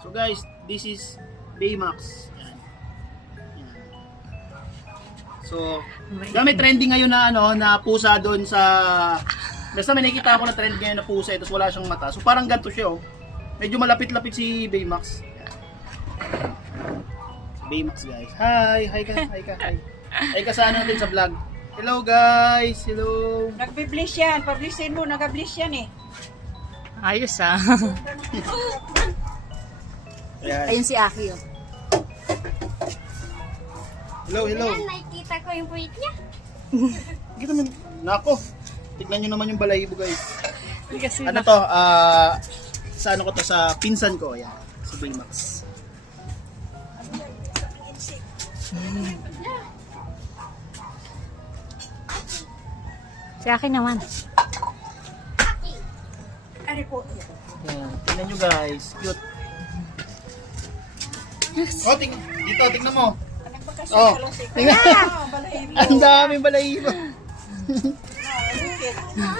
So guys, this is Baymax. Yan. Yan. So, may trending ngayon na ano, na pusa doon sa basta may nakikita ako na trend ngayon na pusa tapos wala siyang mata. So parang ganito siya oh. Medyo malapit-lapit si Baymax. Yan. Si Baymax guys. Hi ka. Hi ka sa ano natin sa vlog. Hello guys. Hello. Nagbe-bliss yan. Publishin mo, nag-bliss yan eh. Ayos ah. Ayan. Ayun si Aki oh. Hello. Ayan, nakikita ko yung puwit niya. Kita mo. Nako. Tignan nyo naman yung balahibo guys. Kasi Ano to? Sa ano ko to? Sa pinsan ko. Ayan. Si Baymax. si Aki naman. Ano po? Ayan. Tignan nyo guys. Cute. Oh, dito. Tignan mo. Anong ba kasi Oh. kalusik? Tingnan. Balahibo. Ang daming balahibo. Ah,